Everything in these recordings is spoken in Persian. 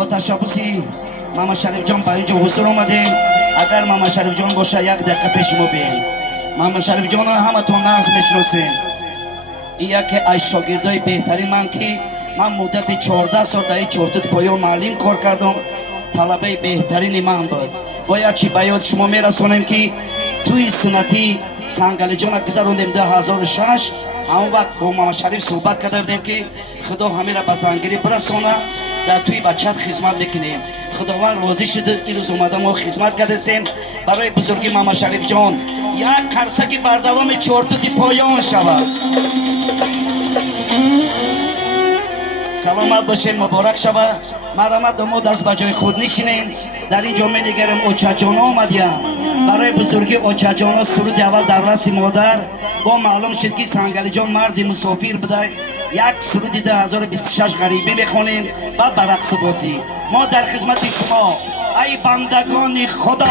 با تشبوسی ماما شریف جان با اینجا حضور اومدیم. اگر ماما شریف جان باشه یک دقیقه پیش ما بیاین. ماما شریف جان همتون ناز میشناسین. این یکی از شاگردای بهترین من که من مدت 14 سال در این چارتوت پایان معلم کار کردم. طلبه بهترین من بود. باید چی به یاد شما میرسونیم که توی سنتی سنگلی جان گذروندیم 2006. همون وقت با ماما شریف صحبت کرده بودیم که خدا همه را به زنگیری برسونه، در توی بچت خدمت میکنیم. خداوند راضی شده این روز اومده ما خدمت کردیم برای بزرگی ماما شریف جان. یک قرصه بر دوام چارتوت پایان شود. سلامت باشین، مبارک شود. مرحمت دو درس به جای خود نشینیم. در اینجا می نگریم اوچه جانا آمدیم برای بزرگی اوچه جانا. سرود اول در رأس مادر با معلوم شد که سنگلی جان مرد مسافر بوده. یک سرود 2026 غریبی میخونیم بعد برقص بازی. ما در خدمت شما ای بندگان خدا.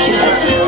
شکر